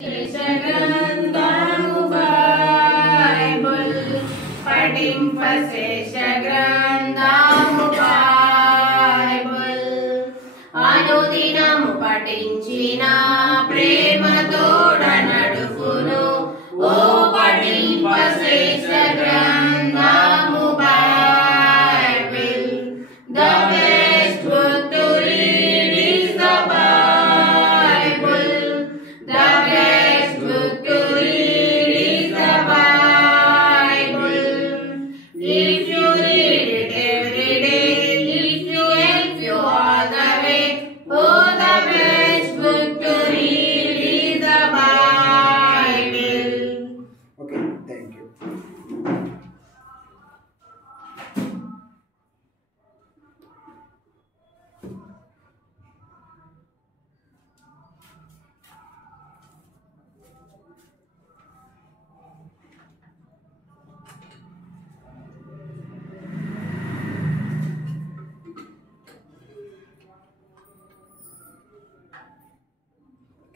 గ్రంథము బైబిల్ పఠింపశేష గ్రంథము బైబిల్ అనుదినము పఠించిన ప్రేమతోడ నడుపును ఓ పఠింపశేష గ్రంథము Bible the best book to read is the Bible the best book to read is the Bible. If you read it every day, it will help you all the way. Oh, the best book to read is the Bible. Okay, thank you.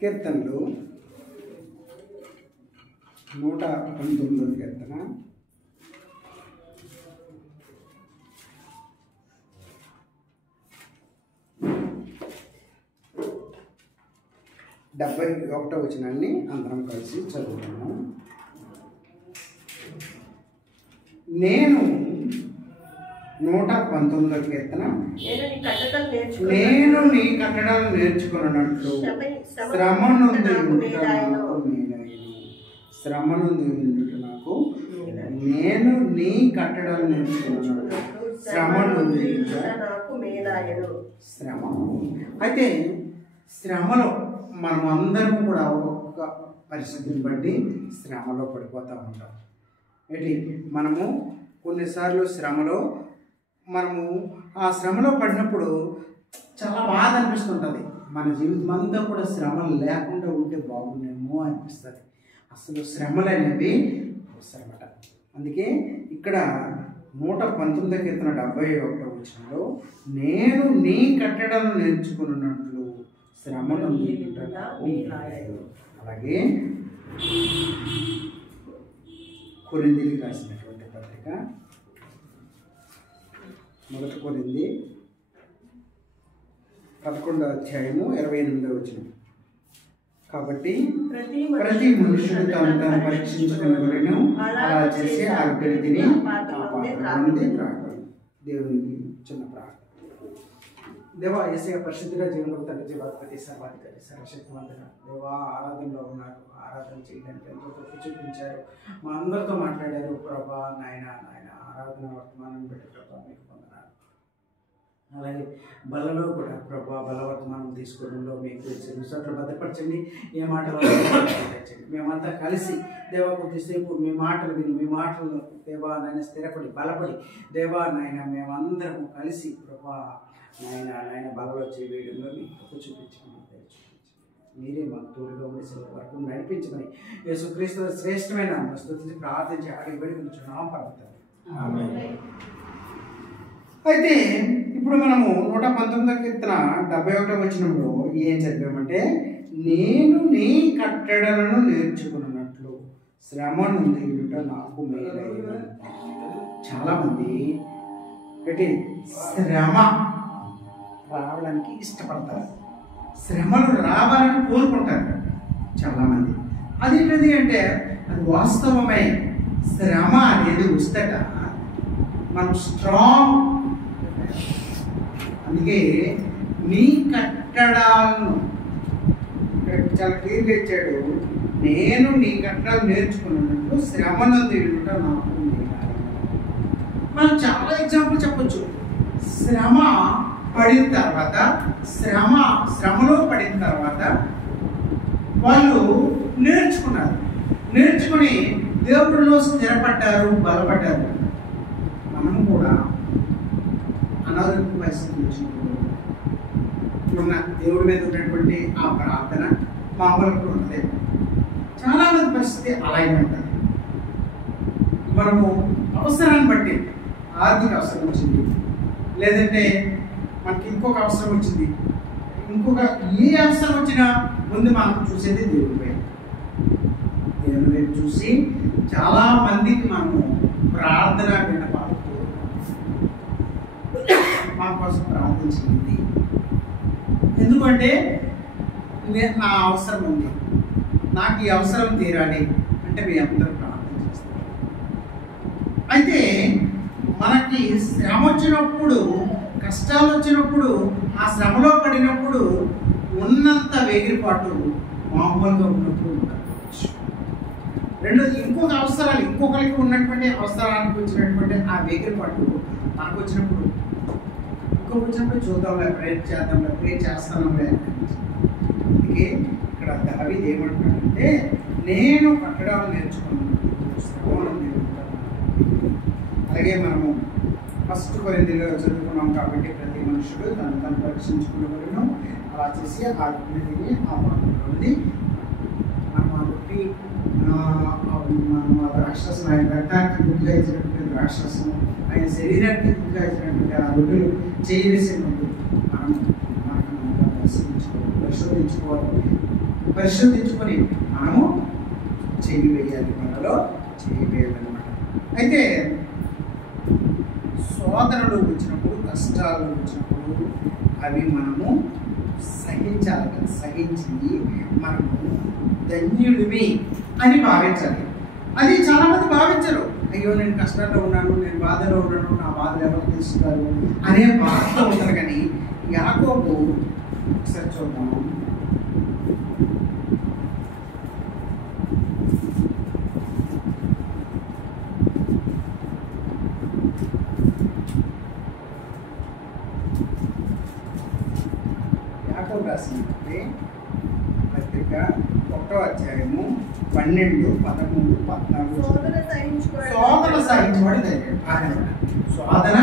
కీర్తనలు 119వ కీర్తన డెబ్బై 71వ వచనాన్ని అందరం కలిసి చదువుతాము. నేను 119వ కీర్తన నేను నీ కట్టడాలు నేర్చుకున్నట్లు శ్రమ నుండి శ్రమ నుండి నాకు నేను నీ కట్టడాలు నేర్చుకున్నట్లు శ్రమ నుండి శ్రమ. అయితే శ్రమలో మనం అందరం కూడా ఒక్కొక్క పరిస్థితిని బట్టి శ్రమలో పడిపోతూ ఉంటాం. ఏంటి మనము కొన్నిసార్లు శ్రమలో మనము ఆ శ్రమలో పడినప్పుడు చాలా బాధ అనిపిస్తుంటుంది. మన జీవితం అంతా కూడా శ్రమలు లేకుండా ఉంటే బాగుండేమో అనిపిస్తుంది. అసలు శ్రమలు అనేవి అవసరమట. అందుకే ఇక్కడ 119వ కీర్తన 71వ వచనంలో నేను నీ కట్టడం నేర్చుకున్నట్లు శ్రమను అలాగే కొరింథీయులకు రాసినటువంటి పత్రిక 1 కొరింథీ 11వ అధ్యాయము 28వ వచనం. కాబట్టి ప్రతి మనుషుడు తాను పరీక్షించుకున్నవలను అలా చేసి ఆరోగ్యం తిని దేవునికి చిన్న ప్రార్థన. దేవా యేసయ్య పరిశుద్ధిగా జీవన తండ్రి జీవాధిపతి సర్వాధికారి సర్వశక్తివంతుడ దేవా ఆరాధనలో ఉన్నారు. ఆరాధన చేయడానికి ఎంతో గొప్ప చూపించారు. మా అందరితో మాట్లాడారు. ప్రభా నాయన ఆరాధన వర్తమానం పెట్టి ప్రభా మీకు పొందనాలు. అలాగే బలలో కూడా ప్రభా బలవర్తమానం తీసుకోవడంలో మీకు చోట్ల భద్రపరచండి. ఏ మాటలు తెచ్చండి. మేమంతా కలిసి దేవా కొద్దిసేపు మీ మాటలు విని మీ మాటలు దేవా నాయన స్థిరపడి బలపడి దేవా నాయన మేమందరము కలిసి ప్రభా నాయన బలలో చేయడంలో మీకు గొప్ప చూపించమని మీరే మాకు తోడుగా ఉండే సేవ వరకు నడిపించమని యేసుక్రీస్తు శ్రేష్టమైన స్తుతించి ప్రార్థించి అడిగి వేడుకుంటున్నాం పర్వతం. అయితే ఇప్పుడు మనము 119వ కీర్తన 71వ వచనంలో ఏం చదివామంటే నేను నీ కట్టడలను నేర్చుకున్నట్లు శ్రమ నుండి నాకు మేలైన. చాలామంది శ్రమ రావడానికి ఇష్టపడతారు. శ్రమలు రావాలని కోరుకుంటారు చాలామంది. అదేంటది అంటే అది వాస్తవమే. శ్రమ అనేది వస్తట మనం స్ట్రాంగ్. అందుకే నీ కట్టడాలను చాలా క్లియర్గా ఇచ్చాడు. నేను నీ కట్టడాలు నేర్చుకున్నట్టు శ్రమ నుండి నాకు. మనం చాలా ఎగ్జాంపుల్ చెప్పచ్చు. శ్రమ పడిన తర్వాత శ్రమలో పడిన తర్వాత వాళ్ళు నేర్చుకుని దేవుడిలో స్థిరపడ్డారు, బలపడ్డారు. మనం కూడా అనారోగ్య పరిస్థితి వచ్చినప్పుడు దేవుడి మీద ఉన్నటువంటి ఆ ప్రార్థన మామూలుగా ఉంటుంది. చాలా మంది పరిస్థితి అలాగే ఉంటుంది. మనము అవసరాన్ని బట్టి ఆర్థిక అవసరం వచ్చింది, లేదంటే మనకి ఇంకొక అవసరం వచ్చింది, ఇంకొక ఏ అవసరం వచ్చినా ముందు మనం చూసేది దేవుడి పైన. దేవుని వైపు చూసి చాలా మందికి మనము ప్రార్థన విన్నపాలు మా కోసం ప్రార్థన చేయండి, ఎందుకంటే నా అవసరం ఉంది, నాకు ఈ అవసరం తీరాలి అంటే మీ అందరూ ప్రార్థన చేస్తారు. అయితే మనకి శ్రమ వచ్చినప్పుడు, కష్టాలు వచ్చినప్పుడు, ఆ శ్రమలో పడినప్పుడు ఉన్నంత వేగిరిపాటు మామూలుగా ఉన్నప్పుడు ఉండకపోవచ్చు. రెండోది ఇంకొక అవసరాలు, ఇంకొకరికి ఉన్నటువంటి అవసరానికి వచ్చినటువంటి ఆ వేగిరిపాటు మనకు వచ్చినప్పుడు, ఇంకొక వచ్చినప్పుడు చూద్దాంలే, ప్రేర్ చేద్దాంలే, ప్రేర్ చేస్తానంలే. అందుకే ఇక్కడ దావీదు ఏమంటున్నాడంటే, నేను కట్టడాలు నేర్చుకున్నాను, శ్రమను నేర్చుకున్నాను. అలాగే మనము ఫస్ట్ కొరింథీలో చదువుకున్నాం కాబట్టి ప్రతి మనుషుడు తను పరీక్షించుకునేవారును, అలా చేసి ఆ తిని ఆ పాత్రలోని మనం కాబట్టి రాక్షసం, ఆయన రక్తానికి గుర్తుగా ఇచ్చినటువంటి రాక్షసం, ఆయన శరీరానికి గుర్తుగా ఇచ్చినటువంటి ఆ రొట్టెలు చేయవేసినప్పుడు మనకు పరిశోధించుకొని మనము చేయి వేయాలి, మనలో చేయి వేయాలన్నమాట. అయితే శోధనలు వచ్చినప్పుడు, కష్టాలు వచ్చినప్పుడు అవి మనము సహించాలి కదా, సహించి మనము ధన్యుడివి అని భావించాలి. అది చాలామంది భావించరు. అయ్యో నేను కష్టాల్లో ఉన్నాను, నేను బాధలో ఉన్నాను, నా బాధలు ఎవరు తెలుస్తారు అనే బాధలో ఉంటారు. కానీ యాకోబు ఒకసారి చూద్దాము. యాకోబు రాసినటువంటి పత్రిక 1వ అధ్యాయము 12, 13, 14. శోధన సహించబడి శోధన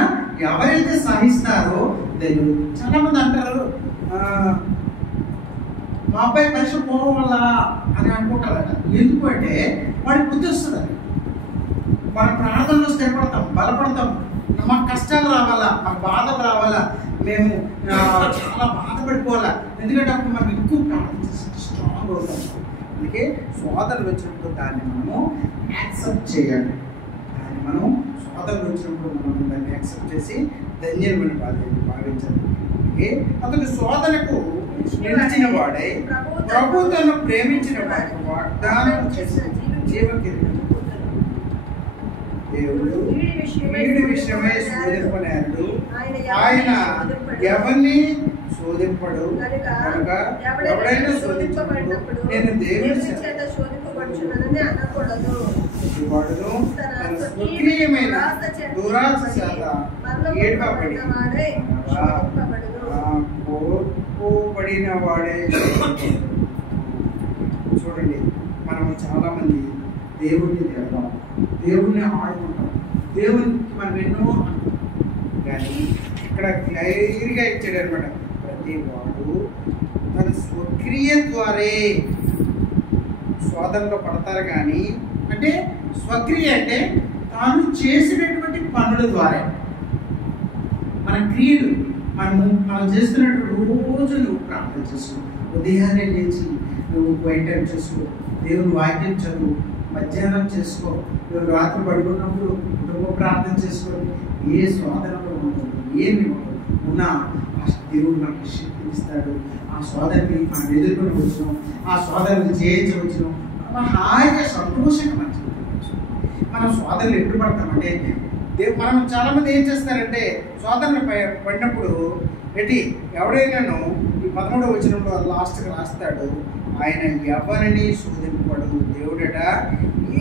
ఎవరైతే సహిస్తారో దేవుడు. చాలా మంది అంటారు మా అబ్బాయి పరీక్ష పోవడం వల్ల అని అనుకుంటారట. ఎందుకంటే వాడికి బుద్ధి వస్తుంది, మన ప్రార్థనలో స్థిరపడతాం, బలపడతాం. మాకు కష్టాలు రావాలా, మాకు బాధలు రావాలా, మేము చాలా బాధపడిపోవాలా, ఎందుకంటే అప్పుడు మనం ఎక్కువ ప్రార్థన స్ట్రాంగ్ అవుతాం. అందుకే శోధనలు వచ్చినప్పుడు దాన్ని మనము యాక్సెప్ట్ చేయాలి. దాన్ని మనం శోధనలు వచ్చినప్పుడు మనం దాన్ని యాక్సెప్ట్ చేసి ధన్యమైన భావించాలి. అతను శోధనకు నిలిచిన వాడై ప్రభుత్వాన్ని ప్రేమించిన వాడు వాగ్దానం చేసిన జీవకిరీటం దేవుడు వీడి విషయమై శోధింపనేరుడు, ఆయన ఎవరిని శోధింపడు కనుక ఎవడైనా శోధించబడినప్పుడు నేను దేవుని చేత శోధింపబడుచున్నానని అనకూడదు. వాడును తన స్వకీయమైన దురాశ చేత ఏడ్పబడి కోల్పోబడిన వాడే. చూడండి, మనము చాలా మంది దేవుడిని తిడతాం, దేవుడిని ఆడుకుంటాం, దేవునికి మనం ఎన్నో కానీ ఇక్కడ క్లియర్గా ఇచ్చాడు అనమాట. ప్రతి వాడు తన స్వక్రియ ద్వారే శోధనలో పడతారు. కానీ అంటే స్వక్రియ అంటే తాను చేసినటువంటి పనుల ద్వారా, మన క్రియలు మనం చేస్తున్నటువంటి రోజు నువ్వు ప్రార్థన చేసుకో, ఉదయాన్నే లేచి నువ్వు వైటం చేసుకో, దేవుని వాక్యం చదువు, మధ్యాహ్నం చేసుకో, నువ్వు రాత్రి పడుకున్నప్పుడు కుటుంబ ప్రార్థన చేసుకో. ఏ శోధనలో ఉండదు, ఏమి ఉన్నా దేవుడు మనకి శక్తిని ఇస్తాడు. ఆ శోధనని మనం ఎదుర్కొని వచ్చినాం, ఆ శోధనని జయించవచ్చును, మనం హాయిగా సంతోషంగా మంచిగా. మనం శోధనలు ఎప్పుడు పడతామంటే మనం చాలామంది ఏం చేస్తారంటే శోధనలు పడినప్పుడు ఎవడైనాను ఈ 13వ వచనంలో లాస్ట్కి రాస్తాడు, ఆయన ఎవరిని శోధింపడు, దేవుడట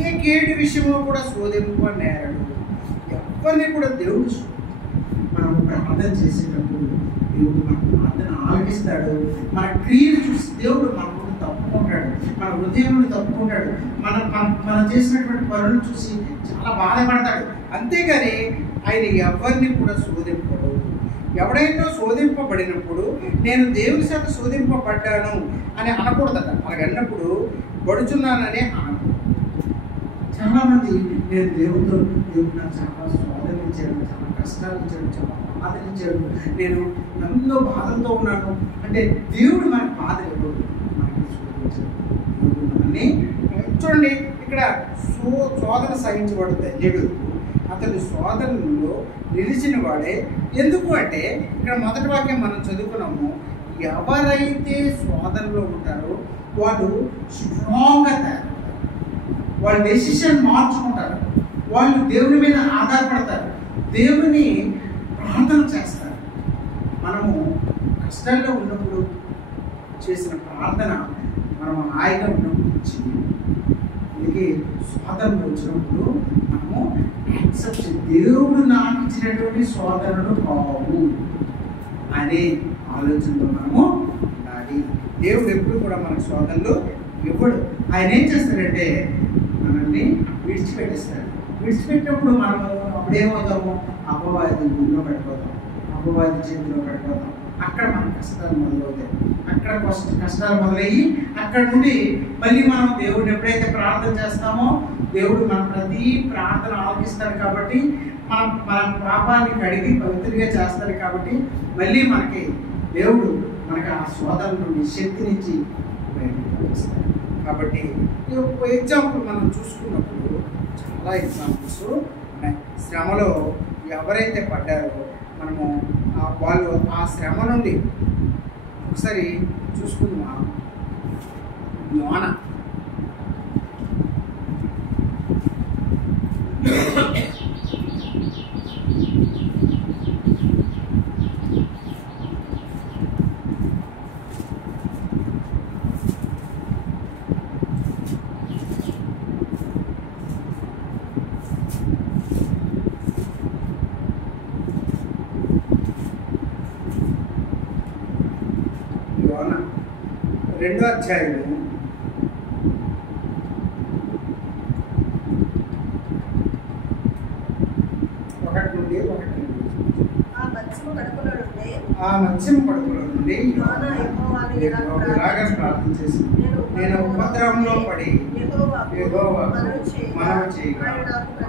ఏ కేడు విషయమో కూడా శోధింపనేరడు. ఎవరిని కూడా దేవుడు మనం ప్రార్థన చేసేటప్పుడు దేవుడు మన ప్రార్థన ఆలకిస్తాడు. మన క్రియలు చూసి దేవుడు మన ముందు తప్పుకుంటాడు, మన హృదయంలో తప్పుకుంటాడు, మనం చేసినటువంటి పనులను చూసి చాలా బాధపడతాడు. అంతేగాని ఆయన ఎవరిని కూడా శోధింపడు. ఎవడైనా శోధింపబడినప్పుడు నేను దేవుని చేత శోధింపబడ్డాను అని అనకూడదట. అలాగన్నప్పుడు పడుచున్నానని అనకూడదు. చాలామంది నేను దేవుడు నాకు చాలా శోధన ఇచ్చాడు, చాలా కష్టాలు ఇచ్చాడు, చాలా బాధలు ఇచ్చాడు, నేను ఎంతో బాధలతో ఉన్నాను అంటే దేవుడు మనకు బాధ ఇవ్వడు, మనకి శోధించాడు. దేవుడు మనల్ని చూడండి. ఇక్కడ శోధన సహించబడు ధన్యుడు, అతడు శోధనలో నిలిచిన వాడే. ఎందుకు అంటే ఇక్కడ మొదటి వాక్యం మనం చదువుకున్నాము, ఎవరైతే శోధనలో ఉంటారో వాళ్ళు స్ట్రాంగ్గా తయారవుతారు, వాళ్ళు డెసిషన్ మార్చుకుంటారు, వాళ్ళు దేవుని మీద ఆధారపడతారు, దేవుని ప్రార్థన చేస్తారు. మనము కష్టాల్లో ఉన్నప్పుడు చేసిన ప్రార్థన మనం హాయిగా ఉన్నప్పుడు వచ్చింది. అందుకే శోధనలు వచ్చినప్పుడు మనము యాక్సెప్ట్, దేవుడు నాకు ఇచ్చినటువంటి శోధనలు కావు అనే ఆలోచనలో మనము ఉండాలి. దేవుడు ఎప్పుడు కూడా మనకు శోధనలు ఇవ్వడు. ఆయన ఏం చేస్తాడంటే మనల్ని విడిచిపెట్టేస్తాడు. విడిచిపెట్టినప్పుడు మనము అప్పుడేమవుతాము, అపవాది గుండెలో పడిపోతాం, అపవాది చేతిలో పడిపోతాం. అక్కడ మన కష్టాలు మొదలవుతాయి. అక్కడ కష్టాలు మొదలయ్యి అక్కడ నుండి మళ్ళీ మనం దేవుడిని ఎప్పుడైతే ప్రార్థన చేస్తామో దేవుడు మన ప్రతి ప్రార్థన ఆలకిస్తాడు. కాబట్టి మన పాపాన్ని కడిగి పవిత్రంగా చేస్తాడు. కాబట్టి మళ్ళీ మనకి దేవుడు మనకి ఆ శోధన నుండి శక్తినిచ్చి బయటపడిస్తాడు. కాబట్టి ఎగ్జాంపుల్ మనం చూసుకున్నప్పుడు చాలా ఎగ్జాంపుల్స్ ఉన్నాయి. శ్రమలో ఎవరైతే పడ్డారో మనము వాళ్ళు ఆ శ్రమ నుండి ఒకసారి చూసుకుందాం. యోన రెండో అధ్యాయము 1 నుండి 1. ఆ మత్స్యము కడుపులో నుండి ఇలాగ ప్రార్థన చేసి, నేను ఉపద్రవంలో పడి యెహోవా మనవి చేయగా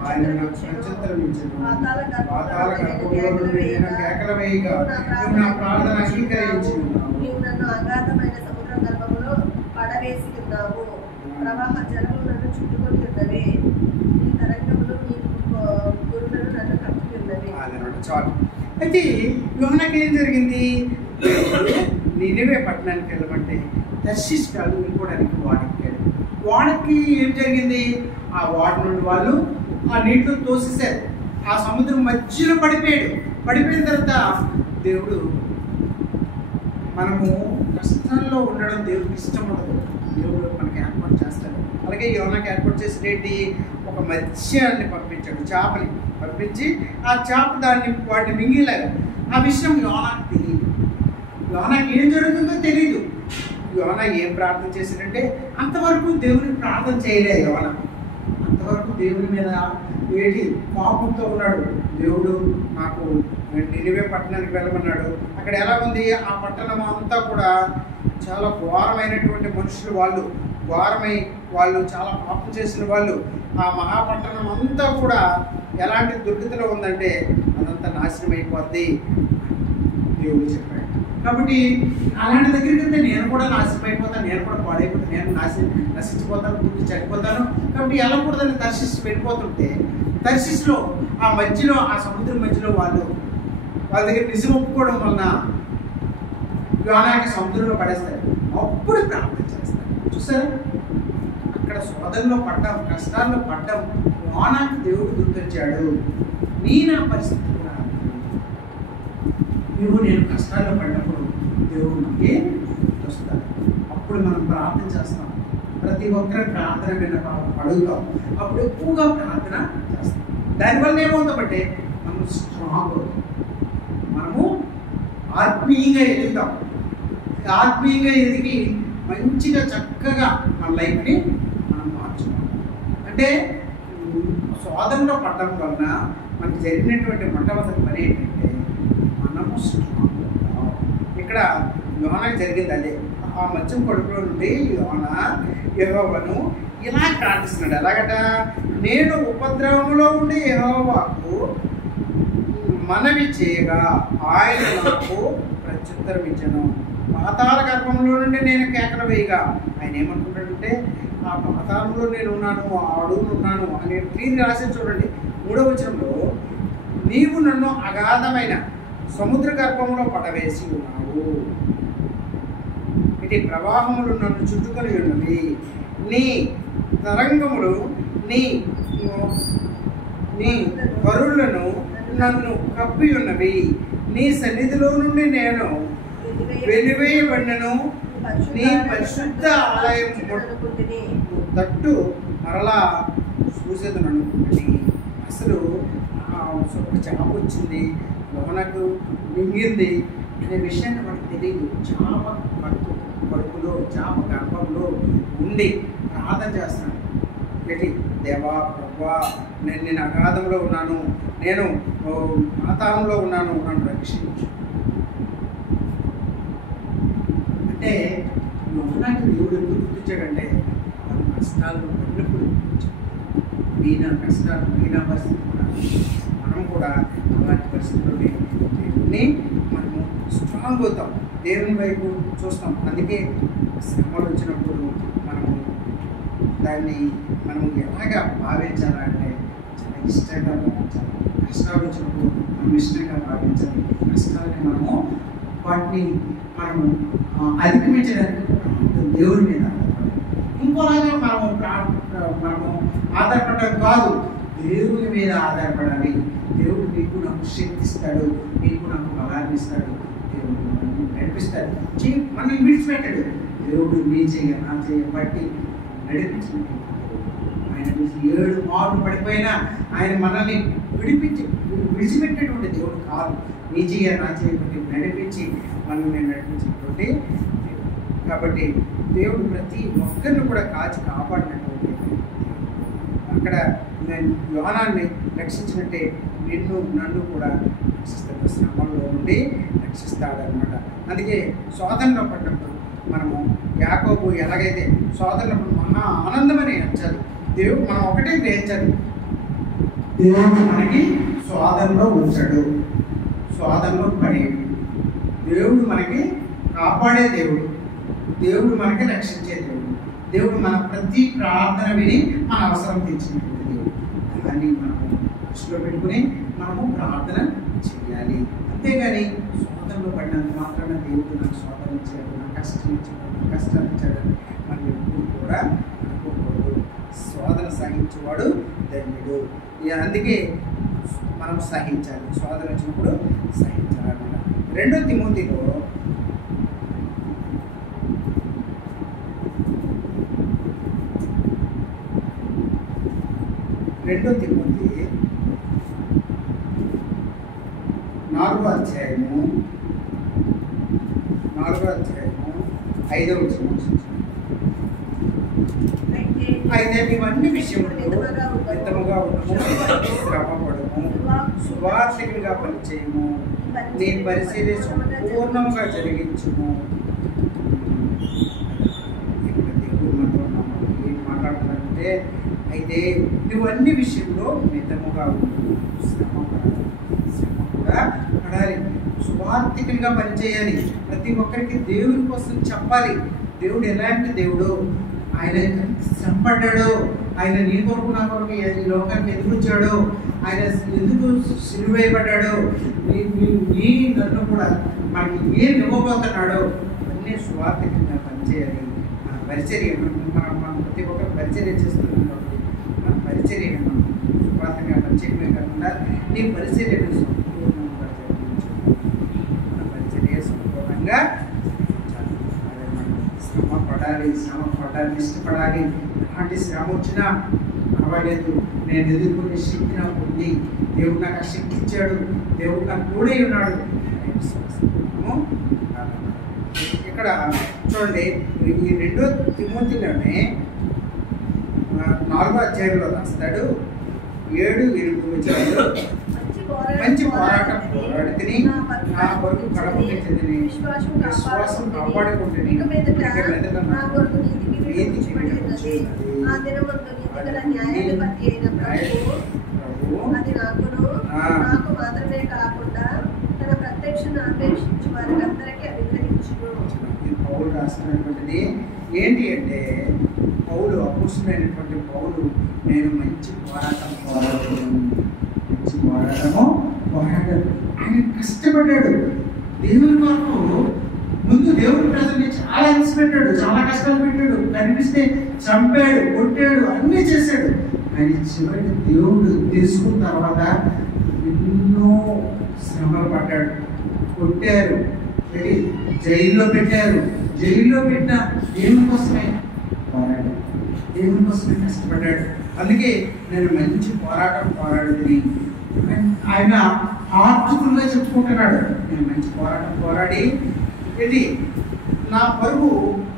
ఆయన నాకు ప్రత్యుత్తరం ఇచ్చెను. పాతాళ గర్భంలో నుండి నేను కేకలు వేయగా నా ప్రార్థన అంగీకరించి పడవేసి ఉన్నావు. ప్రవాహ జలములు నన్ను చుట్టుకొని ఉన్నవి, నీ తరంగములు నీ గురులను నన్ను కప్పి ఉన్నవి. చాలు. అయితే యోనాకి ఏం జరిగింది? నినివే పట్టణానికి వెళ్ళమంటే తర్షీష్ కాదు వెళ్ళిపోవడానికి వాడెక్కాడు. వాడకి ఏం జరిగింది? ఆ వాడ నుండి వాళ్ళు ఆ నీటిలో తోసేశారు. ఆ సముద్రం మధ్యలో పడిపోయాడు. పడిపోయిన తర్వాత దేవుడు, మనము కష్టంలో ఉండడం దేవుడికి ఇష్టం ఉండదు. దేవుడు మనకి ఏర్పాటు చేస్తాడు. అలాగే యోనాకి ఏర్పాటు చేసేటి ఒక మత్స్యాన్ని పంపించాడు, చేపని పంపించి ఆ చేప వాటిని మింగిలాగా. ఆ విషయం యోనాకి తెలియదు. యోనాకి ఏం జరుగుతుందో తెలియదు. యోనా ఏం ప్రార్థన చేశాడంటే అంతవరకు దేవుని ప్రార్థన చేయలే యోనా. అంతవరకు దేవుని మీద ఏటి పాపంతో ఉన్నాడు. దేవుడు నాకు నినివే పట్టణానికి వెళ్ళమన్నాడు. అక్కడ ఎలా ఉంది? ఆ పట్టణం అంతా కూడా చాలా ఘోరమైనటువంటి మనుషులు, వాళ్ళు చాలా పాపం చేసిన వాళ్ళు. ఆ మహాపట్టణం అంతా కూడా ఎలాంటి దుర్గతిలో ఉందంటే అదంతా నాశనం అయిపోద్ది దేవుడు చెప్పాడు. కాబట్టి అలాంటి దగ్గరికి వెళ్తే నేను కూడా నాశనం అయిపోతాను, నేను కూడా పాడైపోతాను, నేను నశించిపోతాను, గుర్తు చనిపోతాను. కాబట్టి వెళ్ళకూడదని తర్షీష్ వెళ్ళిపోతుంటే తర్షీష్లో ఆ మధ్యలో, ఆ సముద్రం మధ్యలో వాళ్ళ దగ్గర నిజం ఒప్పుకోవడం వలన యోనాకి సముద్రంలో పడేస్తారు. అప్పుడు ప్రార్థన చేస్తారు. చూసారా, అక్కడ శోధనలో పడ్డాం, కష్టాల్లో పడ్డాం. యోనాకి దేవుడు గుర్తొచ్చాడు. నా పరిస్థితి కూడా నేను కష్టాల్లో పడ్డప్పుడు దేవుడు మనకి గుర్తొస్తాడు. అప్పుడు మనం ప్రార్థన చేస్తాం. ప్రతి ఒక్కరి ప్రార్థన మీద అడుగుతాం. అప్పుడు ఎక్కువగా ప్రార్థన చేస్తాం. దానివల్ల ఏమవుతామంటే మనం స్ట్రాంగ్ అవుతాం, మనము ఆత్మీయంగా ఎదుగుతాం. ఆత్మీయంగా ఎదిగి మంచిగా చక్కగా మన లైఫ్ని మనం మార్చుకోవాలి. అంటే శోధనలో పడడం వలన మనకు జరిగినటువంటి మొట్టమొదటి పని ఏంటంటే మనము స్ట్రాంగ్ అవుతాం. ఇక్కడ యోనాకి జరిగింది అదే. ఆ మత్స్యం కడుపులో నుండి యోనా యెహోవాను ఇలా ప్రార్థిస్తున్నాడు. ఎలాగట? నేను ఉపద్రవంలో ఉండి యెహోవాకు మనవి చేయగా ఆయన నాకు ప్రత్యుత్తరం ఇచ్చాను. పాతాళ గర్భంలో నుండి నేను కేకలు వేయగా. ఆయన ఏమనుకుంటాడంటే ఆ పాతాళంలో నేను ఉన్నాను, ఆ అడుగులు ఉన్నాను అని క్లీన్ రాసి చూడండి. 3వ వచనంలో నీవు నన్ను అగాధమైన సముద్ర గర్భంలో పడవేసి ఉన్నావు, ఇది ప్రవాహములు నన్ను చుట్టుకొని ఉన్నవి, నీ తరంగములు నీ కరులను నన్ను కప్పి ఉన్నవి, నీ సన్నిధిలో నుండి నేను వెలివేయబడినను, నీ పరిశుద్ధ ఆలయం తట్టు మరలా చూసేదని అనుకుంటుంది. అసలు ఒక చేప వచ్చింది, లోనకు మింగింది అనే విషయాన్ని మనకు తెలియదు. చేప కడుపులో, చేప గర్భంలో ఉండి ప్రార్థన చేస్తున్నాడు. ఏంటి, దేవా ప్రభువా, నేను అగాధంలో ఉన్నాను, నేను పాతాళంలో ఉన్నాను, నన్ను రక్షించు. అంటే లోనాకి దేవుడు ఎందుకు గుర్తించాడంటే మన కష్టాలను పడినప్పుడు ఈయన కష్టాలు, ఈయన పరిస్థితి కూడా మనం కూడా అలాంటి పరిస్థితుల్లోనే దేవుడిని మనము స్ట్రాంగ్ అవుతాం, దేవుని వైపు చూస్తాం. అందుకే శ్రమలు వచ్చినప్పుడు మనము దాన్ని మనం ఎలాగా భావించాలంటే చాలా ఇష్టంగా భావించాలి. కష్టాలు వచ్చినప్పుడు మనం ఇష్టంగా భావించాలి. కష్టాలని మనము వాటిని మనము అధిగమించడానికి దేవుడి మీద ఆధారపడాలి. ఇంకోలాగా మనము ఆధారపడడం కాదు, దేవుని మీద ఆధారపడాలి. దేవుడు నీకు నాకు శక్తి ఇస్తాడు, నీకు నాకు బలాన్ని ఇస్తాడు, దేవుడు మనల్ని నడిపిస్తాడు. మనల్ని విడిచిపెట్టాడు. దేవుడు నీ చేయ నా చేయ బట్టి నడిపించినట్టు ఆయన 7 మార్లు పడిపోయినా ఆయన మనల్ని విడిచిపెట్టేటువంటి దేవుడు కాదు. నీ చేయ నా చేయ బట్టి నడిపించి మనల్ని నడిపించినటువంటి. కాబట్టి దేవుడు ప్రతి ఒక్కరిని కూడా కాచి కాపాడినటువంటి అక్కడ యోహానాన్ని రక్షించినట్టే నిన్ను నన్ను కూడా రక్షిస్తాడు, శ్రమంలో నుండి రక్షిస్తాడనమాట. అందుకే శోధనలో పడినప్పుడు మనము యాకోబు ఎలాగైతే శోధనప్పుడు మహా ఆనందమని ఎంచాలి. దేవుడు మనం ఒకటే గ్రహించాలి, దేవుడు మనకి శోధనలో ఉంచాడు, శోధనలో పడేవి. దేవుడు మనకి కాపాడే దేవుడు, దేవుడు మనకి రక్షించే దేవుడు, దేవుడు మన ప్రతి ప్రార్థన విని మన అవసరం తీర్చినటువంటి దేవుడు. దాన్ని మనము దృష్టిలో పెట్టుకుని మనము ప్రార్థన చేయాలి. అంతేగాని శోధనలో పడినంత మాత్రాన దేవుడు నాకు శోధన ఇచ్చాడు, నాకు కష్టం ఇచ్చాడు, నాకు కష్టాలు ఇచ్చాడని మనం ఎప్పుడు కూడా అనుకోకూడదు. శోధన సహించేవాడు ధన్యుడు. అందుకే మనం సహించాలి, శోధన వచ్చినప్పుడు సహించాలన్నమాట. 2 తిమోతిలో 2 తిమోతి 4వ అధ్యాయము 5వ వచనం. అయితే ఇవన్నీ విషయములు మితముగా ఉండము, శ్రమపడము, సువార్తికునిగా పనిచేయము, నీ పరిచర్య సంపూర్ణముగా జరిగించుము. ఇక్కడ దేవుడు మనతో ఏం మాట్లాడుతున్నారంటే, అయితే ఇవన్నీ విషయంలో మితముగా ఉండము, శ్రమ కూడా పడాలి, సువార్తికునిగా పనిచేయాలి. ప్రతి ఒక్కరికి దేవుని కోసం చెప్పాలి. దేవుడు ఎలాంటి దేవుడు, ఆయన శ్రమపడ్డాడు, ఆయన నీ కొరకు నా కొరకు ఈ లోకానికి ఎందుకు వచ్చాడు, ఆయన ఎందుకు సిలువేయబడ్డాడు, నీ నన్ను కూడా మనకి ఏం ఇవ్వబోతున్నాడో అన్నీ సువార్తికంగా పనిచేయాలి. మన పరిచర్య మనం ప్రతి ఒక్కరు పరిచర్య చేస్తున్నాం కాబట్టి మన పరిచర్య మనం సువార్తికంగా పనిచేయడమే కాకుండా నీ పరిచర్యను సంపూర్ణంగా జరిగించు. మన పరిచర్య సంపూర్ణంగా శ్రమ పడాలి, ఇష్టపడాలి. అలాంటి శ్రమ వచ్చినా పర్వాలేదు, నేను ఎదుర్కొనే శక్తి నాకు ఉంది, దేవుడు నాకు ఆ శక్తి ఇచ్చాడు, దేవుడు నాకు తోడై ఉన్నాడు అనే విశ్వాసము. ఇక్కడ చూడండి, ఈ 2 తిమోతిలోనే 4వ అధ్యాయంలో రాస్తాడు, 7-8 వచనాలు. మంచి పోరాటం పోరాడితిని, నా కొరకు కడపకి చెందిన విశ్వాసం కాపాడుకుంటుని, నాకు మాత్రమే కాకుండా తన ప్రత్యక్షను అపేక్షించి వారికి అందరికీ అనుగ్రహించును. పౌలు రాసినటువంటిది ఏంటి అంటే, పౌలు అపోస్తులైనటువంటి పౌలు నేను మంచి పోరాటము పోరాడాడు. ఆయన కష్టపడ్డాడు దేవుని కొరకు. ముందు దేవుని ప్రజల్ని చాలా హింస పెట్టాడు, చాలా కష్టాలు పెట్టాడు, కనిపిస్తే చంపాడు, కొట్టాడు, అన్నీ చేశాడు. ఆయన చివరికి దేవుడు తీసుకున్న తర్వాత ఎన్నో శ్రమలు పడ్డాడు. కొట్టారు, జైల్లో పెట్టారు. జైల్లో పెట్టిన దేవుని కోసమే పోరాడాడు, దేవుని కోసమే కష్టపడ్డాడు. అందుకే నేను మంచి పోరాడుతుంది. ఆయన ఆర్టికుల్గా చెప్పుకుంటున్నాడు, నేను మంచి పోరాటం పోరాడి ఇది నా పరుగు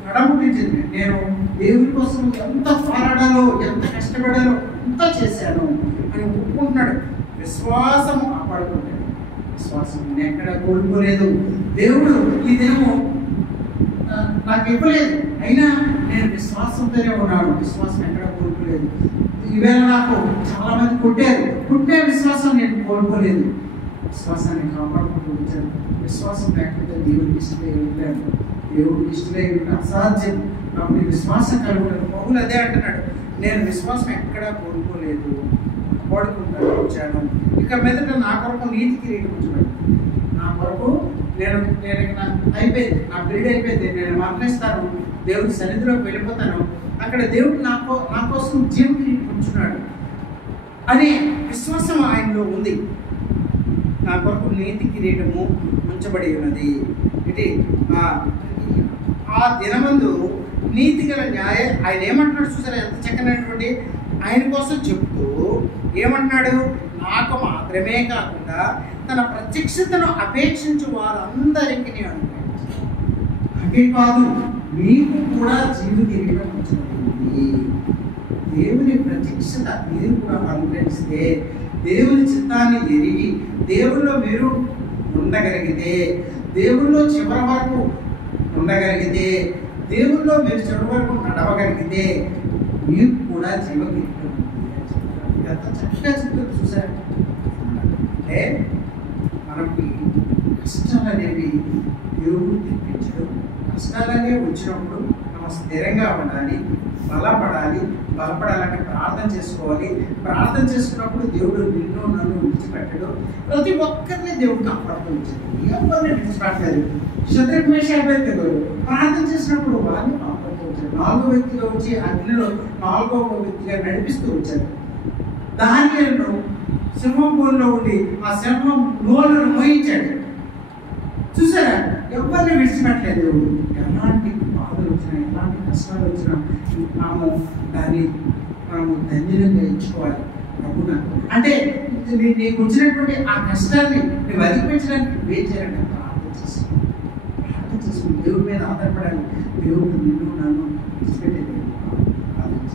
కడముట్టించింది. నేను దేవుని కోసం ఎంత పోరాడాలో, ఎంత కష్టపడాలో ఎంత చేశాను అని ఒప్పుకుంటున్నాడు. విశ్వాసము కాపాడుకుంటాడు. విశ్వాసం నేను ఎక్కడ కోల్పోలేదు. దేవుడు ఈ దినము నాకు ఇవ్వలేదు, అయినా నేను విశ్వాసంతోనే ఉన్నాను. విశ్వాసం ఎక్కడ కోల్పోలేదు. ఈవేళ నాకు చాలా మంది కొట్టే విశ్వాసం నేను కోల్పోలేదు. విశ్వాసాన్ని కాపాడుకుంటూ వచ్చాను. విశ్వాసం లేకపోతే దేవుడికి ఇష్టమై ఉంటాడు. దేవుడికి ఇష్టమై ఉంటే అసాధ్యం. కాబట్టి విశ్వాసం కలుగుతాడు. పౌలు అదే అంటున్నాడు, నేను విశ్వాసం ఎక్కడా కోల్పోలేదు, కాపాడుకుంటూ వచ్చాను. ఇక మీదట నా కొరకు నీతి కిరీటం ఉంచుతాడు. నా కొరకు నేను అయిపోయింది, నా పీరియడ్ అయిపోయింది, నేను మరణిస్తాను, దేవుడి సన్నిధిలోకి వెళ్ళిపోతాను, అక్కడ దేవుడు నా కోసం జీవం కిరీటం ఉంచున్నాడు అనే విశ్వాసం ఆయనలో ఉంది. నా కొరకు నీతి కిరీటము ఉంచబడి ఉన్నది. ఇది ఆ దినమందు నీతి గల ఆయన ఏమంటున్నాడు చూసారా, ఎంత చక్కనైనటువంటి ఆయన కోసం చెప్తూ ఏమంటున్నాడు, నాకు మాత్రమే కాకుండా తన ప్రత్యక్షతను అపేక్షించు వారందరికీ అనుగ్రహించాడు. అదే కాదు, మీకు కూడా జీవ కిరీటం ఉంచబడింది. దేవుని ప్రత్యక్షత మీరు కూడా అనుగ్రహిస్తే, దేవుని చిత్తాన్ని ఎరిగి దేవుల్లో మీరు ఉండగలిగితే, దేవుల్లో చివరి వరకు ఉండగలిగితే, దేవుల్లో మీరు చివరి వరకు నడవగలిగితే మీకు కూడా జీవకిరీటం ఎంత చక్కగా చెప్తుంది చూసారు. అంటే మనకి కష్టాలు అనేవి దేవుడు తెప్పించడం. కష్టాలనే వచ్చినప్పుడు మనం స్థిరంగా ఉండాలి, బలపడాలంటే ప్రార్థన చేసుకోవాలి. ప్రార్థన చేసుకున్నప్పుడు దేవుడు నిన్ను నన్ను విడిచిపెట్టడు. ప్రతి ఒక్కరిని దేవుడు కాపాడుతూ వచ్చాడు, ఎవరిని విడిచిపెట్టలేదు. శత్రుఘ్న మేషాబేద్నెగో ప్రార్థన చేసినప్పుడు వాళ్ళని కాపాడుతూ వచ్చాడు. 4వ వ్యక్తిగా వచ్చి అగ్నిలో 4వ వ్యక్తిగా నడిపిస్తూ వచ్చాడు. దానియేలును సింహం బోన్లో ఉండి ఆ సింహం నోరును మోయించాడు. చూసారా, ఎవరిని విడిచిపెట్టలేదు దేవుడు. ఎలాంటి బాధలు వచ్చినా, ఎలాంటి కష్టాలు వచ్చినా మనము ధన్యంగా ఎంచుకోవాలి. అంటే నీకు వచ్చినటువంటి ఆ కష్టాన్ని నువ్వు అధిగమించడానికి వేచి చేయాలంటే ప్రార్థన చేసుకుని దేవుడి మీద ఆధారపడాలి. దేవుడు నిన్ను నన్ను విడిచిపెట్టేది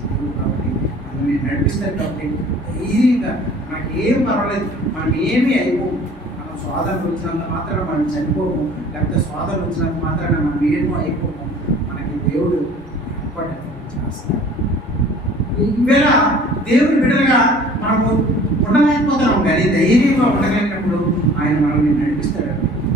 దేవుడు కాబట్టి మనల్ని నడిపిస్తారు. కాబట్టి ధైర్యంగా మనకి ఏం పర్వాలేదు, మనం ఏమీ అయిపోము. మనం స్వాదం వచ్చినంత మాత్రాన మనం చనిపోము, లేకపోతే స్వాదం వచ్చినంత మాత్రాన మనం ఏమో అయిపోము. మనకి దేవుడు ఏర్పాటు చేస్తాడు. ఈవేళ దేవుడి బిడ్డలుగా మనము ఉండలేకపోతున్నాం, కానీ ధైర్యంగా ఉండగలిగినప్పుడు ఆయన మనల్ని నడిపిస్తాడు.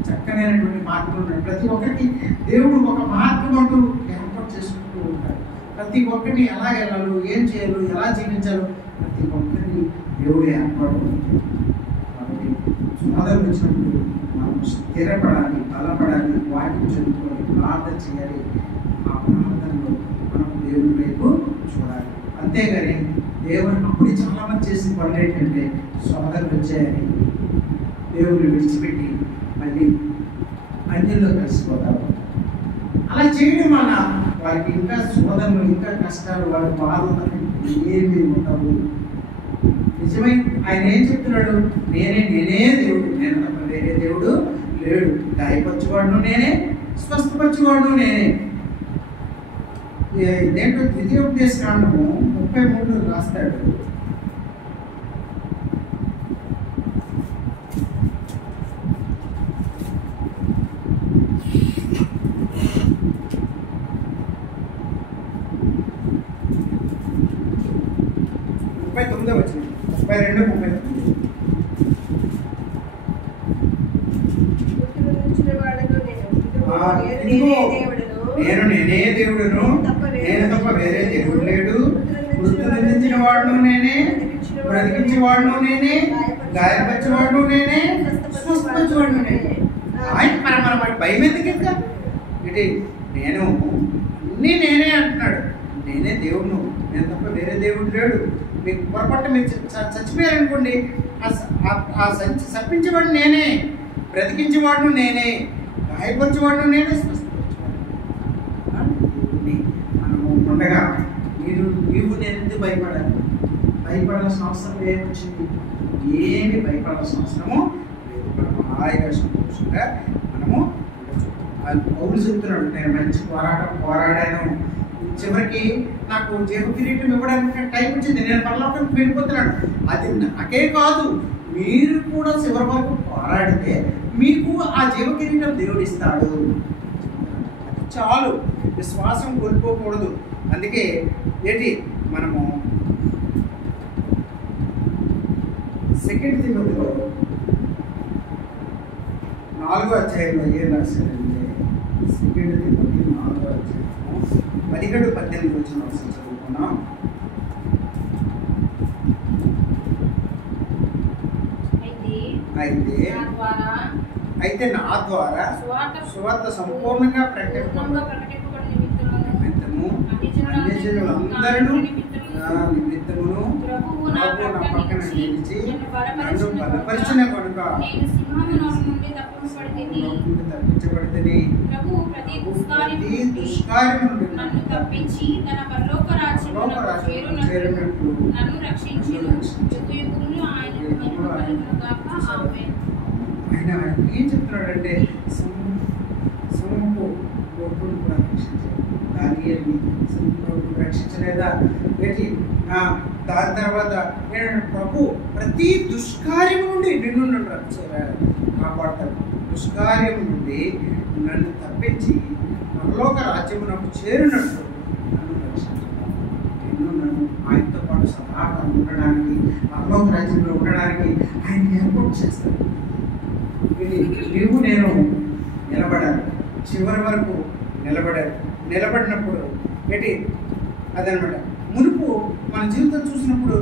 చక్కనైనటువంటి మార్గంలో ఉన్నాడు. ప్రతి ఒక్కరికి దేవుడు ఒక మార్గం అంటూ ఏర్పాటు చేసుకుంటూ ఉంటాడు. ప్రతి ఒక్కరిని ఎలా వెళ్ళాలో, ఏం చేయాలో, ఎలా జీవించాలో ప్రతి ఒక్కరిని దేవుడు ఏర్పాటు ఉంటుంది. కాబట్టి సోదరులు వచ్చినప్పుడు మనం స్థిరపడాలి, బలపడాలి, వాక్యం చదువుకోవాలి, ప్రార్థన చేయాలి. ఆ ప్రార్థనలో మనం దేవుని వైపు చూడాలి. అంతేగాని దేవుని అప్పుడు చాలా మంది చేసిన పనులు ఏంటంటే సోదరులు వచ్చాయని దేవుని విడిచిపెట్టి మళ్ళీ అన్యుల్లో కలిసిపోతారు. అలా చేయడం వల్ల వారికి ఇంకా సోదరులు, ఇంకా కష్టాలు, వారి బాధలు ఏమి ఉండవు. నిజమై ఆయన ఏం చెప్తున్నాడు, నేనే దేవుడు, నేను తప్ప వేరే దేవుడు లేడు. గాయపరచువాడును నేనే, స్వస్థపరచువాడును నేనే. దేంట్లో ద్వితీయోపదేశకాండము 33 రాస్తాడు. వచ్చింది 32, 39. నేనే దేవుడును, నేను తప్ప వేరే దేవుడు లేడు. బ్రతికించేవాడును నేనే, గాయపరిచేవాడును నేనే, స్వస్థపరిచేవాడును నేనే. ఆయన మన భయం ఎందుకు ఇంకా ఏంటి? నేను అన్నీ నేనే అంటున్నాడు. నేనే దేవుడు, నేను తప్ప వేరే దేవుడు లేడు. మీకు పొరపాటు మీరు చచ్చిపోయారనుకోండి, చప్పించేవాడు నేనే, బ్రతికించేవాడు నేనే, గాయపరిచేవాడు నేనే, మనము ఉండగా నీవు నేను ఎందుకు భయపడాలి? భయపడాల్సిన అవసరం ఏమొచ్చింది? ఏమి భయపడాల్సిన అవసరము లేదు. మనము హాయిగా సంతోషంగా మనము పౌలు చెప్తున్నాడు, నేను మంచి పోరాడాను, చివరికి నాకు జీవ కిరీటం ఇవ్వడానికి టైం వచ్చింది, నేను పరలోకానికి వెళ్ళిపోతున్నాడు. అది నాకే కాదు, మీరు కూడా చివరి వరకు పోరాడితే మీకు ఆ జీవ కిరీటం దేవుడు ఇస్తాడు. అది చాలు, విశ్వాసం కోల్పోకూడదు. అందుకే ఏంటి మనము 2 తిమోతిలో 4వ అధ్యాయంలో ఏం రాశారంటే, 2 తిమోతి 4వ అధ్యాయం 17-18 వచ్చిన ఒకసారి చదువుకున్నాం. అయితే నా ద్వారా సువార్త సంపూర్ణంగా ప్రకటింపబడిన నిమిత్తము అన్యజనులందరూ నిమిత్తమును ప్రభువు నా పక్కన నిలిచి నన్ను బలపరిచిన కనుక తప్పించబడితిని. ప్రతి దుష్కార్యము నుండి నన్ను తప్పించి తన పరలోక రాజ్యమునకు చేరునట్లు నన్ను రక్షించును. యుగయుగములు ఆయనకు మహిమ కలుగును గాక. ఆమేన్. ఆయన ఏం చెప్తున్నాడంటే, సమూహపు లోకులను కూడా రక్షించాడు. దానియేలుని సమూహపు రక్షించలేదా? ఏంటి దాని తర్వాత ప్రభు ప్రతి దుష్కార్యం నుండి నిన్ను కాపాడతాడు. దుష్కార్యం నుండి నన్ను తప్పించి పరలోక రాజ్యమునకు చేరినట్లు నన్ను రక్షించాడు. నన్ను ఆయనతో పాటు సదాకాలం ఉండడానికి, పరలోక రాజ్యంలో ఉండడానికి ఆయన ఏర్పాటు చేస్తాడు. నీవు నేను నిలబడాలి, చివరి వరకు నిలబడినప్పుడు ఏంటి అదనమాట. మునుపు మన జీవితం చూసినప్పుడు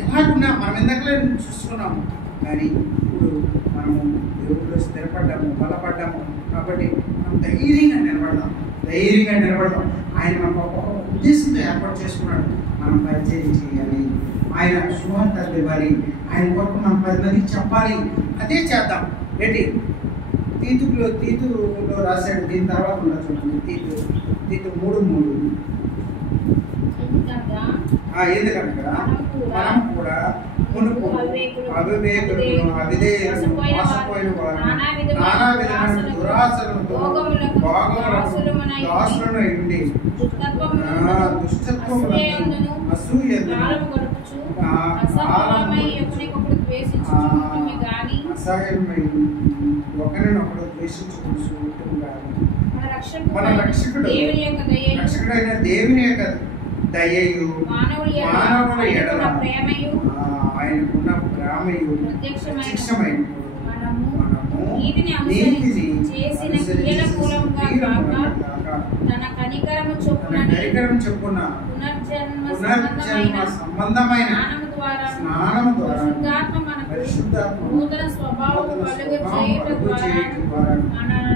ఎలాగున్నా మనం ఇందాకలే చూసుకున్నాము, కానీ ఇప్పుడు మనము దేవుడిలో స్థిరపడ్డాము, బలపడ్డాము. కాబట్టి మనం ధైర్యంగా నిలబడదాం. ఆయన మనకు ఒక ఉద్దేశంతో ఏర్పాటు చేసుకున్నాడు. మనం పరిచయం చేయాలి, ఆయన సువార్తలు ఇవ్వాలి, ఆయన కొరకు మనం 10 మందికి చెప్పాలి. అదే చేద్దాం. ఏంటి తీతులో రాశాడు. దీని తర్వాత ఉండదు చూడండి, తీతు 3:3. ఎందుకంటే మనం కూడా మునుపు అవివేకులను, అవిధేయులను, మోసపోయిన వారు, నానా విధమైన దురాశలతో దాసులను ఉండి దుష్టత్వములను, అసూయలను, అసహ్యమై ఒకరినొకడు ద్వేషించుకుంటూ మన రక్షకుడైన దేవుని యొక్క దయయు మానవుల ఎడల ఆయనకున్న ప్రేమయు ప్రత్యక్షమైనప్పుడు మనము నీతిని తన కనికరము చొప్పున పునర్జన్మ సంబంధమైన స్నానము ద్వారా పరిశుద్ధాత్మ నూతన స్వభావము కలుగు చేయుట ద్వారా మనల్ని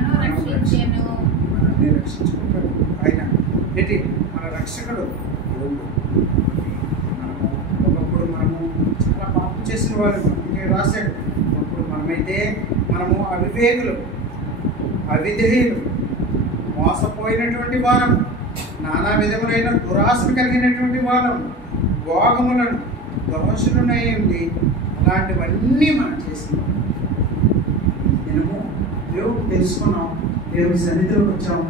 రక్షించుకుంటాడు. ఆయన ఏంటి మన రక్షకుడు. ఒకప్పుడు మనము చాలా పాపం చేసిన వాళ్ళు రాశాడు. అప్పుడు మనము అవివేకులు, అవిధేయులు, మోసపోయినటువంటి వారం, నానా విధములైన దురాశలు కలిగినటువంటి వారం, భోగములను దోషులునయ్యింది. అలాంటివన్నీ మనం చేసినాం. మనము దేవుడు తెలుసుకున్నాం, దేవుడి సన్నిధిలోకి వచ్చాం,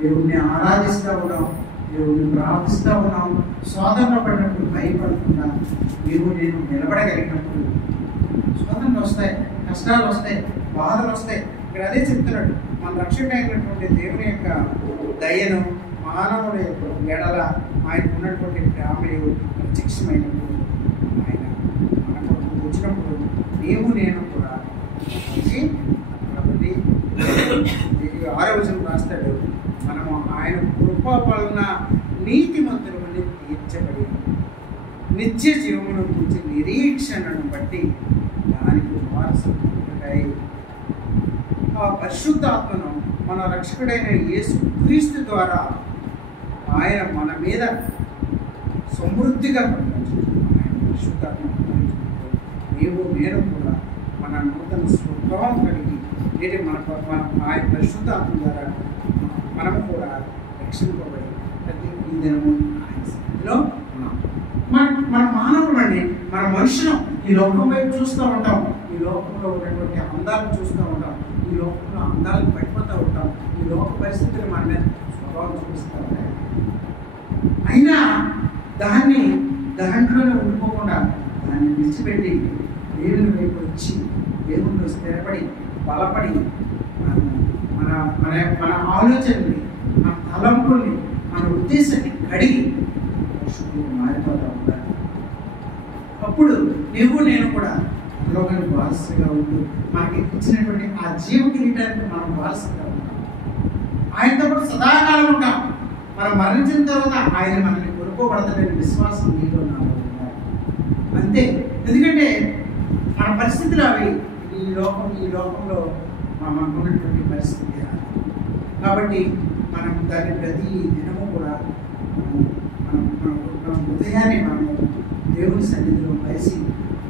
దేవుడిని ఆరాధిస్తూ ఉన్నాం, దేవుడిని ప్రార్థిస్తూ ఉన్నాం. శోధనలో పడినప్పుడు భయపడకుండా నీవు నేను నిలబడగలిగినప్పుడు శోధనలు వస్తాయి, కష్టాలు వస్తాయి, బాధలు వస్తాయి. ఇక్కడ అదే చెప్తున్నాడు, మన రక్షకుడైనటువంటి దేవుని యొక్క దయను, మానవుల యొక్క ఎడల ఆయనకు ఉన్నటువంటి ప్రేమయు ప్రత్యక్షమైనప్పుడు ఆయన మనకు వచ్చినప్పుడు నీవు నేను కూడా కాబట్టి 6వ వచనం రాస్తాడు, మనము ఆయన కృప వలన నీతిమంతులమని తీర్చబడి. నిత్య జీవమును గురించి నిరీక్షణను బట్టి దానికి వారసత్వమై ఆ పరిశుద్ధాత్మను మన రక్షకుడైన యేసు క్రీస్తు ద్వారా ఆయన మన మీద సమృద్ధిగా ఆయన పరిశుద్ధాత్మ నీవు నేను కూడా మన నూతన స్వభావం కలిగి లేదా మన ఆయన పరిశుద్ధాత్మ ద్వారా మనము కూడా రక్షింపబడి ప్రతి ఈ దినము ఆయన సన్నిధిలో ఉన్నాం. మన మానవుడు అండి, మన మనుషులు ఈ లోకం వైపు చూస్తూ ఉంటాం, ఈ లోకంలో ఉన్నటువంటి అందాలను చూస్తూ ఉంటాం, ఈ లోకంలో అందాలను పడిపోతూ ఉంటాం, ఈ లోక పరిస్థితులు మన మీద స్వభావం చూపిస్తూ ఉంటాయి. అయినా దాంట్లోనే ఉండిపోకుండా దాన్ని విడిచిపెట్టి దేవుని వైపు వచ్చి దేవునిలో స్థిరపడి బలపడి మన మన మన ఆలోచనని, మన తలంపుల్ని, మన ఉద్దేశాన్ని కడిగి మారిపోతూ ఉంటారు. అప్పుడు నువ్వు నేను కూడా లోకానికి వారసుగా ఉంటూ మనకి ఇచ్చినటువంటి ఆ జీవ కిరీటానికి మనం వారసుగా ఉంటాం. ఆయనతో కూడా సదాకాలం ఉంటాం. మనం మరణించిన తర్వాత ఆయన మనల్ని కొనుక్కోబడతాడని విశ్వాసం నీలో నాలో ఉండాలి. అంతే. ఎందుకంటే మన పరిస్థితులు అవి ఈ లోకంలో మనకున్నటువంటి పరిస్థితి. కాబట్టి మనం దాని ప్రతి దినము కూడా మన హృదయాన్ని మనము దేవుని సన్నిధిలో కలిసి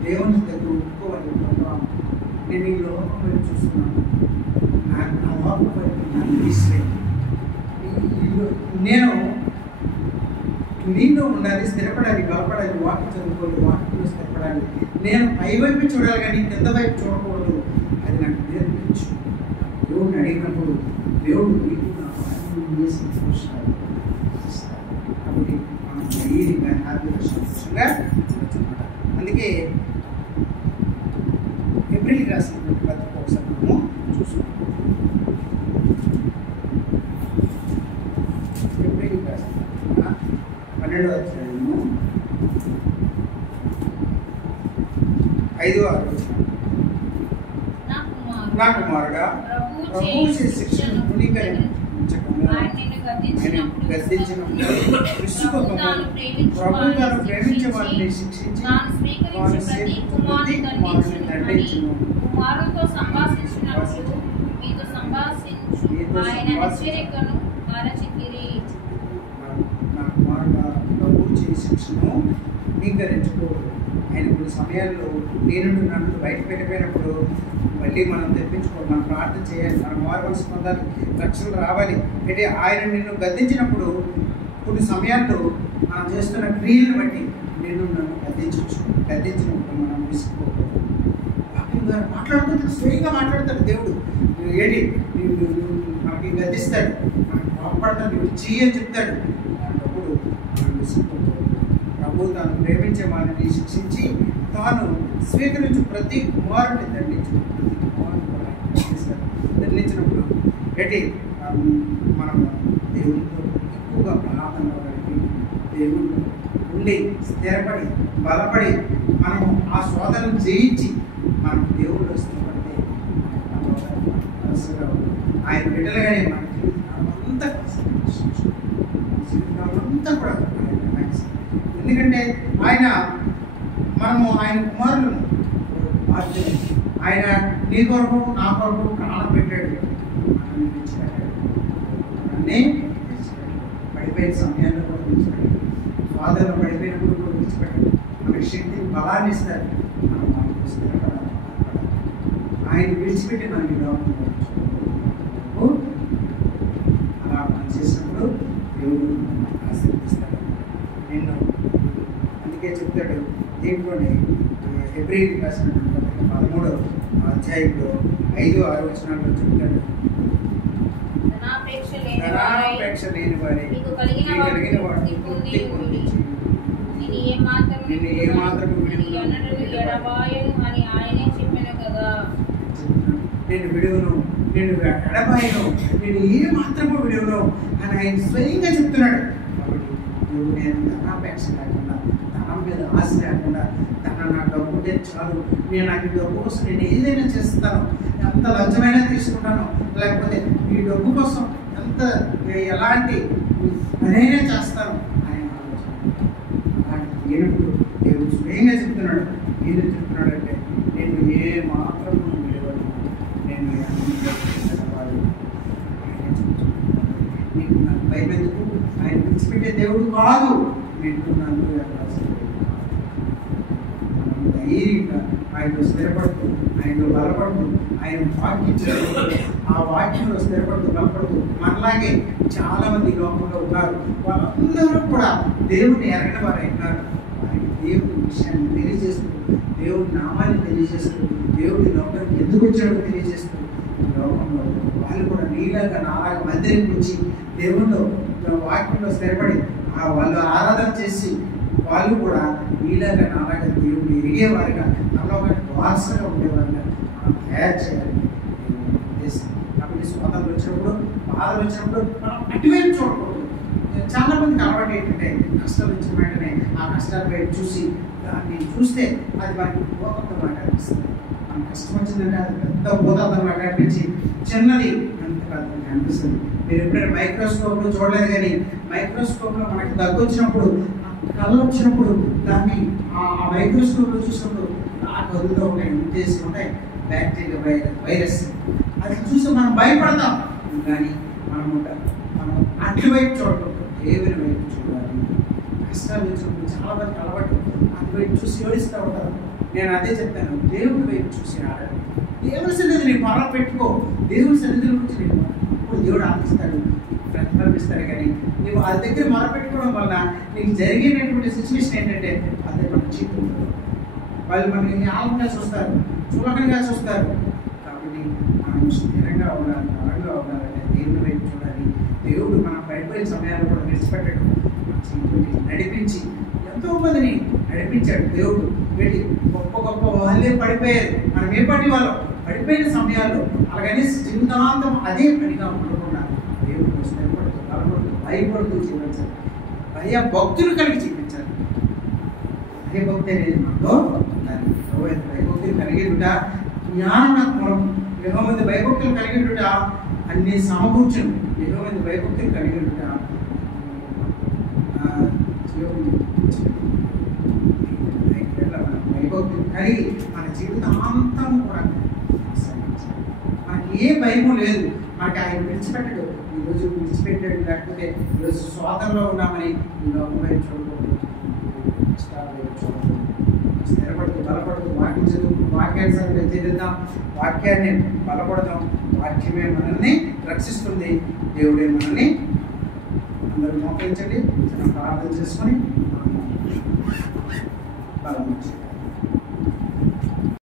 దేవుని దగ్గర ఒప్పుకోవాలి. నేను ఈ లోకం వైపు చూస్తున్నాను, నాకు ఆ లోకం వైపు నాకు తీసిలేదు. నేను నీలో ఉండాలి, స్థిరపడాలి, బలపడాలి, వాక్యం చదువుకోవాలి, వాక్యంలో స్థిరపడాలి. నేను పై వైపు చూడాలి కానీ కింద వైపు చూడకూడదు. అది నాకు నేర్పించు. దేవుడిని అడిగినప్పుడు దేవుడు నీకు నాకు అన్ని చేసి చూస్తాడు. కాబట్టి మనం ధైర్యంగా హ్యాపీగా సంతోషంగా ఉండొచ్చన్నమాట. అందుకే ఏప్రిల్ రాసినటువంటి పత్రిక ఒకసారి మనము చూస్తున్నాం. ఏప్రిల్ రాసిన 12వ అధ్యాయము 5-6 నా కుమారుడా ప్రభు శిక్షను తృణీకరించకుండా గద్దించినప్పుడు విసుగకుండా ప్రభు తాను ప్రేమించే వారిని శిక్షించి ప్రతి కుమారుని దండించును. కుమారుతో సంభాషించినప్పుడు మీతో సంభాషించు ఆయన హెచ్చరికను మరచితిరి. నా కుమారుడా ప్రభు శిక్షను తృణీకరించుకోవద్దు. ఆయన కొన్ని సమయాల్లో నేను నన్ను బయట పెట్టిపోయినప్పుడు మళ్ళీ మనం తెప్పించుకోవాలి, మనం ప్రార్థన చేయాలి, మనం మారు మనసు పొందాలి, రక్షణ రావాలి. అంటే ఆయన నిన్ను గద్దించినప్పుడు కొన్ని సమయాల్లో మనం చేస్తున్న క్రియలను బట్టి నేను నన్ను గద్దించినప్పుడు మనం విసుకోకూడదు. వాక్యంగా మాట్లాడుతూ స్వయంగా మాట్లాడతాడు దేవుడు. ఏంటి మనకి గద్దిస్తాడు, మనకి కోపడతాడు, నువ్వు చెయ్యని చెప్తాడు. అలాంటప్పుడు మనం విసుకోకూడదు. ప్రభు తాను ప్రేమించే వారిని శిక్షించి తాను స్వీకరించు ప్రతి కుమారుని దండించు. దండించినప్పుడు ఏంటి మనము దేవునితో ఎక్కువగా ప్రార్థనలో కలిపి దేవునిలో ఉండి స్థిరపడి బలపడి మనము ఆ శోధనను జయించి మనం దేవుళ్ళు స్థిరపడితే మనసుగా ఆయన బిడ్డలుగానే మన జీవితం అంతా కూడా ఎందుకంటే మనము ఆయన కుమారులను బాధ్యత. ఆయన నీ కొరకు నా కొరకు ప్రాణం పెట్టాడు, మనల్ని విడిచిపెట్టాడు, అన్నీ పడిపోయిన సమయాల్లో కూడా విడిచిపెట్టాడు, స్వాధీనం పడిపోయినప్పుడు కూడా విడిచిపెట్టాడు. మనకి శక్తిని బలాన్ని ఇస్తారు. మనకు స్థిరపడాలి. ఆయన విడిచిపెట్టి మనకి అలా మనం చేసినప్పుడు దేవుడు ఆశీర్వదిస్తాడు నిన్ను. అందుకే చెప్తాడు దీంట్లోనే ఏప్రిల్ రాసినటువంటి 13వ అధ్యాయంలో 5-6 వచనాల్లో చెప్తాడు, ధనాపేక్ష లేని వారి కలిగిన వాటిని పొందించి నిన్ను ఏమాత్రం అని ఆయనే చెప్పాను కదా. నేను విడువను, నేను ఎడబాయను, నేను ఏ మాత్రము విడువను అని ఆయన స్వయంగా చెప్తున్నాడు. కాబట్టి నువ్వు నేను ధనాపేక్ష లేకుండా, ధనం మీద ఆశ లేకుండా, నా డబ్బు ఉంటే చాలు, నేను నాకు డబ్బు కోసం నేను ఏదైనా చేస్తాను, ఎంత లంచమైనా తీసుకుంటాను, లేకపోతే ఈ డబ్బు కోసం ఎలాంటి పనైనా చేస్తాను ఆయన ఆలోచన. అలాంటి లేనప్పుడు చెప్తున్నాడు. ఏం చెప్తున్నాడంటే నేను ఏ మాత్రం విలువను నేను నీకు నాకు భయం ఎందుకు? ఆయన విడిచిపెట్టే దేవుడు కాదు. వింటున్నాను ధైర్యంగా ఆయనలో స్థిరపడుతూ, ఆయనలో బలపడుతూ, ఆయన వాక్యం చదువుతూ, ఆ వాక్యంలో స్థిరపడుతూ బలపడుతూ మనలాగే చాలా మంది లోకంలో ఉన్నారు. వాళ్ళందరూ కూడా దేవుడిని ఎరగని వారు అయినారు. వారికి దేవుని విషయాన్ని తెలియజేస్తూ, దేవుడి నామాన్ని తెలియజేస్తూ, దేవుడి లోకానికి ఎందుకు వచ్చాడో తెలియజేస్తూ, లోకంలో వాళ్ళు కూడా నీలాగా నాలాగా మందిరం వచ్చి దేవుడిలో వాక్యంలో స్థిరపడి వాళ్ళు ఆరాధన చేసి వాళ్ళు కూడా నీలాగా నాలాగా దేవుడిని ఎరిగేవారుగా మనలో వారసుగా ఉండేవారుగా మనం తయారు చేయాలి ఉద్దేశం. కాబట్టి స్వాతంత్రం వచ్చినప్పుడు, బాధలు వచ్చినప్పుడు మనం అటువైపు చూడకూడదు. చాలా మందికి అలవాటు ఏంటంటే కష్టాలు వచ్చిన వెంటనే ఆ కష్టాల వైపు చూసి దాన్ని చూస్తే అది మనకి పోతంతమాట అనిపిస్తుంది. మన కష్టం వచ్చిందంటే అది పెద్ద పోతంతమాట అనిపించి చిన్నది అంత పెద్దగా అనిపిస్తుంది. మీరు ఎప్పుడైనా మైక్రోస్కోప్లో చూడలేదు, కానీ మైక్రోస్కోప్లో మనకి దగ్గు వచ్చినప్పుడు, కళ్ళు వచ్చినప్పుడు దాన్ని ఆ మైక్రోస్కోప్లో చూసినప్పుడు ఆ కదులుతూ ఉంటాయి, చేసి ఉంటాయి బ్యాక్టీరియా వైరస్. అది చూసి మనం భయపడతాం. కానీ మనం అటువైపు చూడకూడదు, దేవుని వైపు చూడాలి. కష్టాలు వచ్చినప్పుడు చాలా మందికి అలవాటు అటువైపు చూసి ఏడుస్తూ ఉంటారు. నేను అదే చెప్తాను, దేవుడి వైపు చూసి ఆడాలి. దేవుడి సన్నిధి నీ పర్వ పెట్టుకో. దేవుడి సన్నిధి గురించి నేను ఇప్పుడు దేవుడు ఆపిస్తాడు, ప్రతిఫలిస్తాడు. కానీ నువ్వు అది దగ్గర మొరపెట్టుకోవడం వల్ల నీకు జరిగేటటువంటి సిచ్యువేషన్ ఏంటంటే అదే మన జీవితం. వాళ్ళు మనకి ఆలంగా చూస్తారు, చులకనగా చూస్తారు. కాబట్టి మనం స్థిరంగా ఉండాలి, బలంగా ఉండాలంటే దేవుని వైపు చూడాలి. దేవుడు మనం పడిపోయిన సమయాల్లో కూడా విడిచిపెట్టాడు, మన జీవితాన్ని నడిపించి ఎంతో మందిని నడిపించాడు. దేవుడు వెళ్ళి గొప్ప గొప్ప వాళ్ళే పడిపోయారు. మనం ఏ పడి వాళ్ళం పడిపోయిన సమయాల్లో అలాగని జీవితాంతం అదే పనిగా ఉండకుండా దేవుడు స్థిరపడుతూ, బలపడుతూ, భయపడుతూ జీవించాలి. భక్తులు కలిగి జీవించాలి. భయభక్తి అనేది మనతో ఉండాలి. భయభక్తులు కలిగిట జ్ఞానం, ఎంతో మంది భయభక్తులు కలిగిట అన్ని సమకూర్చును. ఎంతో మంది భయభక్తులు కలిగిట భయభక్తులు కలిగి మన జీవితాంతం కూడా మనకి ఏ భయము లేదు. మనకి ఆయన విడిచిపెట్టడు. ఈరోజు విడిచిపెట్టాడు, లేకపోతే ఈరోజు స్వాతంలో ఉన్నామని ఈ లోకం వైపు చూడకూడదు, కష్టాల వైపు చూడకూడదు. స్థిరపడుతూ, బలపడుతూ, వాక్యం చదువు, వాక్యాన్ని చేద్దాం, వాక్యాన్ని బలపడదాం. వాక్యమే మనల్ని రక్షిస్తుంది, దేవుడే మనల్ని. అందరూ మోకరించండి, ప్రార్థన చేసుకొని బలం